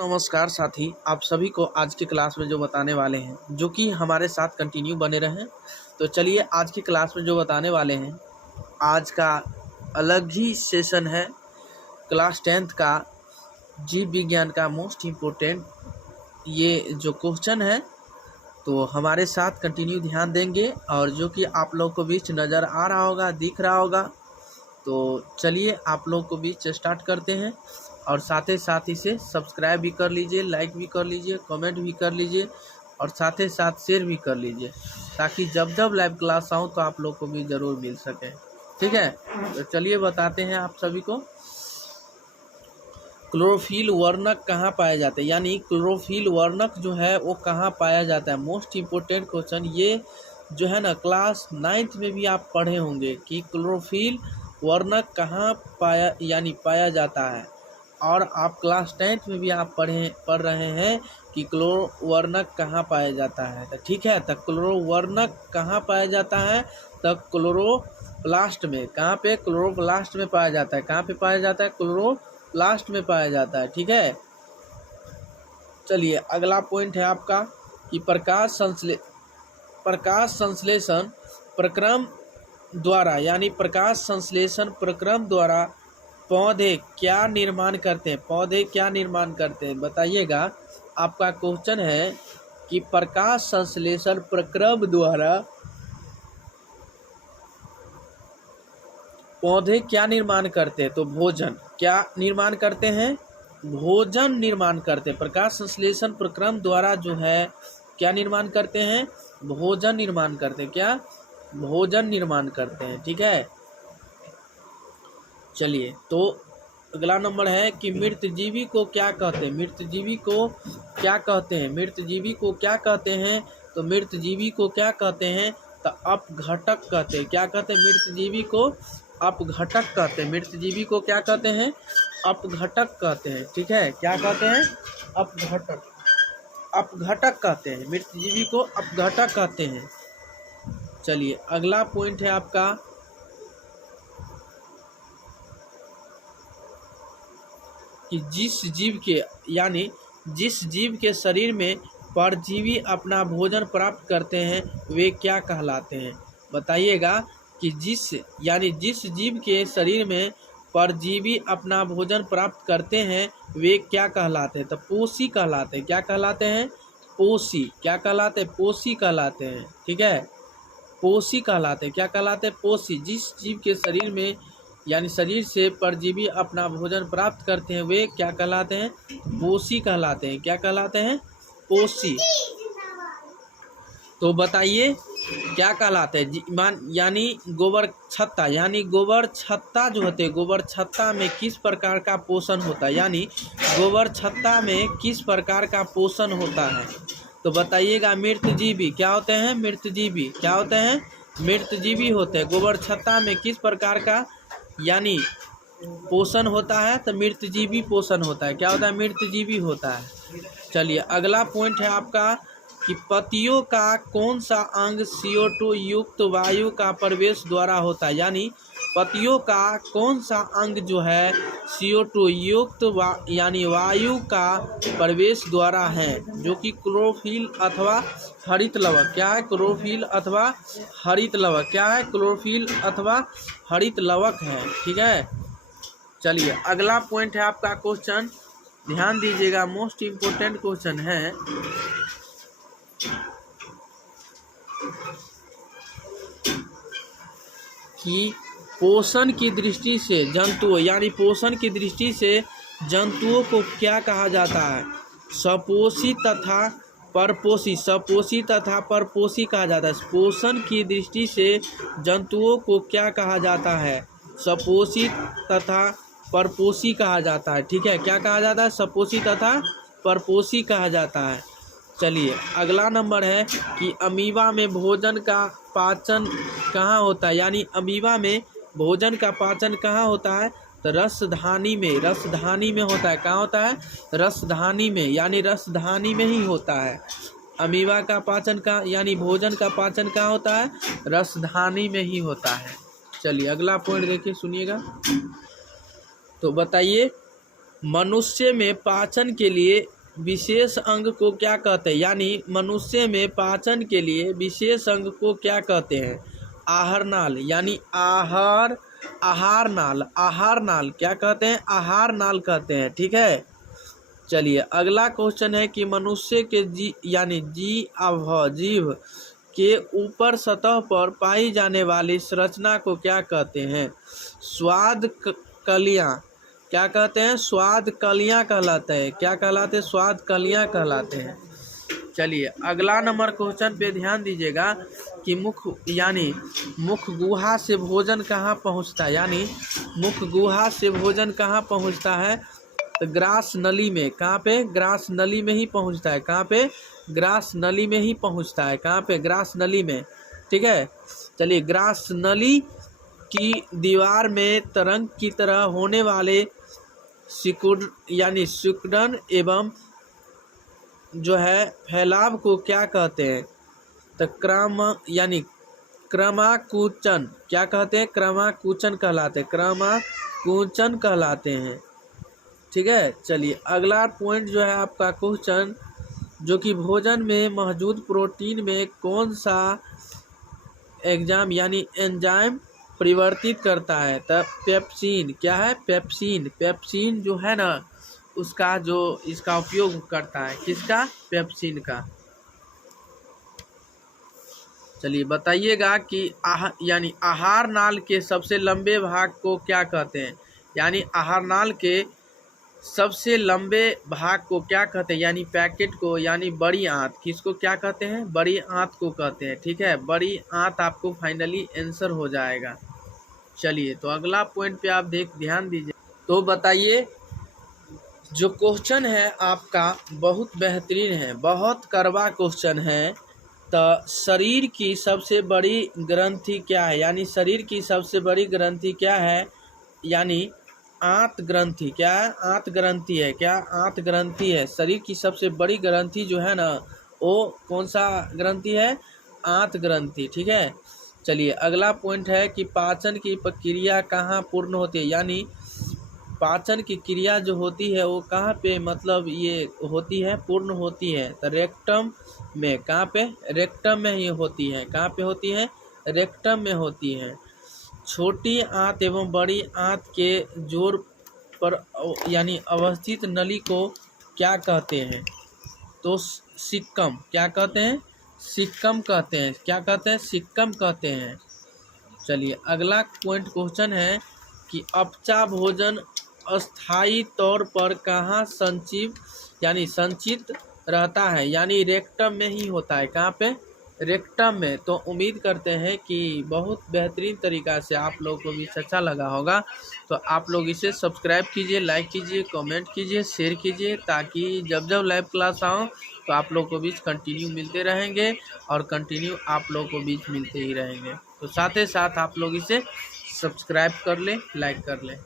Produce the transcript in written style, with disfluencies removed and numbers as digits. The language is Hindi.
नमस्कार साथी, आप सभी को आज की क्लास में जो बताने वाले हैं, जो कि हमारे साथ कंटिन्यू बने रहें। तो चलिए आज की क्लास में जो बताने वाले हैं, आज का अलग ही सेशन है। क्लास 10th का जीव विज्ञान का मोस्ट इम्पोर्टेंट ये जो क्वेश्चन है, तो हमारे साथ कंटिन्यू ध्यान देंगे और जो कि आप लोग को बीच नज़र आ रहा होगा, दिख रहा होगा। तो चलिए आप लोग को बीच स्टार्ट करते हैं और साथ ही इसे सब्सक्राइब भी कर लीजिए, लाइक भी कर लीजिए, कमेंट भी कर लीजिए और साथ ही साथ शेयर भी कर लीजिए, ताकि जब जब लाइव क्लास आऊँ तो आप लोग को भी ज़रूर मिल सके। ठीक है, तो चलिए बताते हैं आप सभी को। क्लोरोफिल वर्णक कहाँ पाए जाते हैं, यानी क्लोरोफिल वर्णक जो है वो कहाँ पाया जाता है। मोस्ट इम्पोर्टेंट क्वेश्चन ये जो है ना, क्लास 9th में भी आप पढ़े होंगे कि क्लोरोफिल वर्णक कहाँ पाया जाता है, और आप क्लास 10th में भी आप पढ़ रहे हैं कि क्लोरो वर्णक कहाँ पाया जाता है। तो ठीक है, तो क्लोरो वर्णक कहाँ पाया जाता है, तो क्लोरोप्लास्ट में। कहाँ पे? क्लोरोप्लास्ट में पाया जाता है। कहाँ पे पाया जाता है? क्लोरोप्लास्ट में पाया जाता है। ठीक है, चलिए अगला पॉइंट है आपका कि प्रकाश संश्लेषण प्रक्रम द्वारा, यानी प्रकाश संश्लेषण प्रक्रम द्वारा पौधे क्या निर्माण करते हैं। पौधे क्या निर्माण करते हैं बताइएगा। आपका क्वेश्चन है कि प्रकाश संश्लेषण प्रक्रम द्वारा पौधे क्या निर्माण करते हैं। तो भोजन क्या निर्माण करते हैं? भोजन निर्माण करते हैं। प्रकाश संश्लेषण प्रक्रम द्वारा जो है क्या निर्माण करते हैं? भोजन निर्माण करते हैं। क्या? भोजन निर्माण करते हैं। ठीक है, चलिए तो अगला नंबर है कि मृतजीवी को क्या कहते हैं। मृतजीवी को क्या कहते हैं? मृतजीवी को क्या कहते हैं? तो मृतजीवी को क्या कहते हैं? तो अपघटक कहते हैं। क्या कहते हैं? मृतजीवी को अपघटक कहते हैं। मृतजीवी को क्या कहते हैं? अपघटक कहते हैं। ठीक है, क्या कहते हैं? अपघटक कहते हैं। मृतजीवी को अपघटक कहते हैं। चलिए अगला पॉइंट है आपका कि जिस जीव के शरीर में परजीवी अपना भोजन प्राप्त करते हैं वे क्या कहलाते हैं। बताइएगा कि जिस जीव के शरीर में परजीवी अपना भोजन प्राप्त करते हैं वे क्या कहलाते हैं। तो पोषी कहलाते हैं। क्या कहलाते हैं? पोषी। क्या कहलाते हैं? पोषी कहलाते हैं। ठीक है, पोषी कहलाते हैं। क्या कहलाते हैं? पोषी। जिस जीव के शरीर में शरीर से परजीवी अपना भोजन प्राप्त करते हैं वे क्या कहलाते हैं? पोषी कहलाते हैं। क्या कहलाते हैं? पोषी। तो बताइए क्या कहलाते हैं? यानी गोबर छत्ता, गोबर छत्ता जो होते हैं, गोबर छत्ता में किस प्रकार का पोषण होता है, यानी गोबर छत्ता में किस प्रकार का पोषण होता है। तो बताइएगा मृतजीवी क्या होते हैं? मृतजीवी क्या होते हैं? मृतजीवी होते हैं। गोबर छत्ता में किस प्रकार का पोषण होता है? तो मृतजीवी पोषण होता है। क्या होता है? मृतजीवी होता है। चलिए अगला पॉइंट है आपका कि पत्तियों का कौन सा अंग CO2 युक्त वायु का प्रवेश द्वारा होता है। यानी पत्तियों का कौन सा अंग जो है CO2 युक्त वायु का प्रवेश द्वारा है, जो कि क्लोरोफिल अथवा हरित लवक। क्या है? क्लोरोफिल अथवा हरित लवक। क्या है? क्लोरोफिल अथवा हरित लवक है। ठीक है, चलिए अगला पॉइंट है आपका क्वेश्चन, ध्यान दीजिएगा, मोस्ट इम्पोर्टेंट क्वेश्चन है कि पोषण की दृष्टि से जंतुओं, पोषण की दृष्टि से जंतुओं को क्या कहा जाता है? सपोषी तथा परपोषी। सपोषी तथा परपोषी कहा जाता है। पोषण की दृष्टि से जंतुओं को क्या कहा जाता है? सपोषी तथा परपोषी कहा जाता है। ठीक है, क्या कहा जाता है? सपोषी तथा परपोषी कहा जाता है। चलिए अगला नंबर है कि अमीबा में भोजन का पाचन कहाँ होता है, अमीबा में भोजन का पाचन कहाँ होता है? तो रसधानी में होता है। कहाँ होता है? रसधानी में, रसधानी में ही होता है। अमीबा का पाचन का भोजन का पाचन कहाँ होता है? रसधानी में ही होता है। चलिए अगला पॉइंट देखिए, सुनिएगा। तो बताइए मनुष्य में पाचन के लिए विशेष अंग को क्या कहते हैं, यानी मनुष्य में पाचन के लिए विशेष अंग को क्या कहते हैं, आहार नाल, यानी आहार नाल क्या कहते हैं, आहार नाल कहते हैं। ठीक है, चलिए अगला क्वेश्चन है कि मनुष्य के जीव के ऊपर सतह पर पाई जाने वाली संरचना को क्या कहते हैं, स्वाद कलियां क्या कहते हैं, स्वाद कलियां कहलाते हैं। क्या कहलाते हैं, स्वाद कलियां कहलाते हैं। चलिए अगला नंबर क्वेश्चन पे ध्यान दीजिएगा कि मुख गुहा से भोजन कहाँ पहुँचता है, यानी मुख गुहा से भोजन कहाँ पहुँचता है, तो ग्रास नली में। कहाँ पे, ग्रास नली में ही पहुँचता है। कहाँ पे, ग्रास नली में ही पहुँचता है। कहाँ पे, ग्रास नली में। ठीक है, चलिए ग्रास नली की दीवार में तरंग की तरह होने वाले सिकुड़न एवं जो है फैलाव को क्या कहते हैं, तो क्रमाकुंचन क्या कहते हैं, क्रमाकुंचन कहलाते हैं, क्रमाकुंचन कहलाते हैं। ठीक है, चलिए अगला पॉइंट जो है आपका क्वेश्चन, जो कि भोजन में मौजूद प्रोटीन में कौन सा एंजाइम परिवर्तित करता है, तब पेप्सिन। क्या है, पेप्सिन जो है ना, उसका जो इसका उपयोग करता है, किसका, पेप्सिन का। चलिए बताइएगा कि आहार नाल के सबसे लंबे भाग को क्या कहते हैं, यानी आहार नाल के सबसे लंबे भाग को क्या कहते हैं, यानी पैकेट को, यानी बड़ी आंत। किसको क्या कहते हैं, बड़ी आंत को कहते हैं। ठीक है, बड़ी आंत आपको फाइनली आंसर हो जाएगा। चलिए तो अगला पॉइंट पे आप ध्यान दीजिए। तो बताइए, जो क्वेश्चन है आपका बहुत बेहतरीन है, बहुत कड़वा क्वेश्चन है। तो शरीर की सबसे बड़ी ग्रंथि क्या है, यानी शरीर की सबसे बड़ी ग्रंथि क्या है, यानी आंत ग्रंथि। क्या है, आंत ग्रंथि है। क्या, आंत ग्रंथि है। शरीर की सबसे बड़ी ग्रंथि जो है ना, वो कौन सा ग्रंथि है, आंत ग्रंथि। ठीक है, चलिए अगला पॉइंट है कि पाचन की प्रक्रिया कहाँ पूर्ण होती है, यानी पाचन की क्रिया जो होती है वो कहाँ पे, मतलब ये होती है, पूर्ण होती है, तो रेक्टम में। कहाँ पे, रेक्टम में ही होती है। कहाँ पे होती है, रेक्टम में होती है। छोटी आंत एवं बड़ी आंत के जोड़ पर यानी अवस्थित नली को क्या कहते हैं, तो सिक्कम। क्या कहते हैं, सिक्कम कहते हैं। क्या कहते हैं, सिक्कम कहते हैं। चलिए अगला पॉइंट क्वेश्चन है कि अपचा भोजन अस्थायी तौर पर कहाँ संचित रहता है, यानी रेक्टम में ही होता है। कहाँ पे, रेक्टम में। तो उम्मीद करते हैं कि बहुत बेहतरीन तरीक़ा से आप लोगों को भी अच्छा लगा होगा। तो आप लोग इसे सब्सक्राइब कीजिए, लाइक कीजिए, कमेंट कीजिए, शेयर कीजिए, ताकि जब जब लाइव क्लास आऊँ तो आप लोगों को बीच कंटिन्यू मिलते रहेंगे और कंटिन्यू आप लोगों को बीच मिलते ही रहेंगे। तो साथ ही साथ आप लोग इसे सब्सक्राइब कर लें, लाइक कर लें।